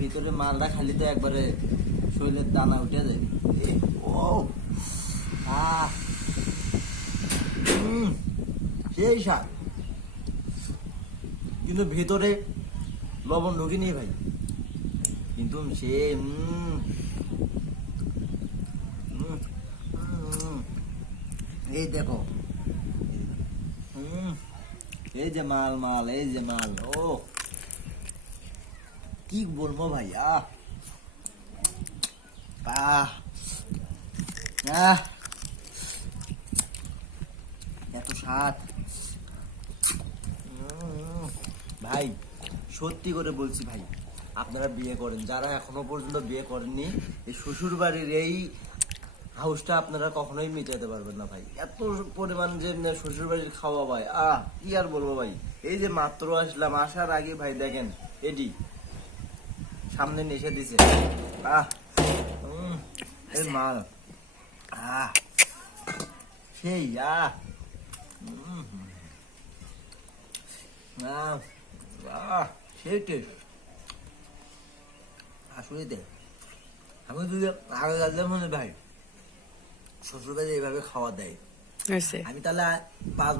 ভিতরে মালটা খালি তো একবারে শরীরের দানা উঠে যায়। ও সেই স্বাদ, কিন্তু ভিতরে লবণ ঢুকিনি ভাই, কিন্তু সে এই দেখো এই যে মাল মাল, এই যে মাল, ও কি বলবো ভাই, এত স্বাদ ভাই। সত্যি করে বলছি ভাই, আপনারা বিয়ে করেন, যারা এখনো পর্যন্ত বিয়ে করেননি, এই শ্বশুর বাড়ির এই হাউসটা আপনারা কখনোই মিটাতে পারবেন না ভাই। এত পরিমাণ যে শ্বশুর বাড়ির খাওয়া ভাই, কি আর বলবো ভাই। এই যে মাত্র আসলাম, আসার আগে ভাই দেখেন এডি সামনে নেশে দিছে, এই মাল সেই সেই টেস্ট আসলে দেখ। আমি যদি আগে জানলে মনে ভাই শ্বশুর বাড়ি এইভাবে খাওয়া দেয়, আমি তাহলে 5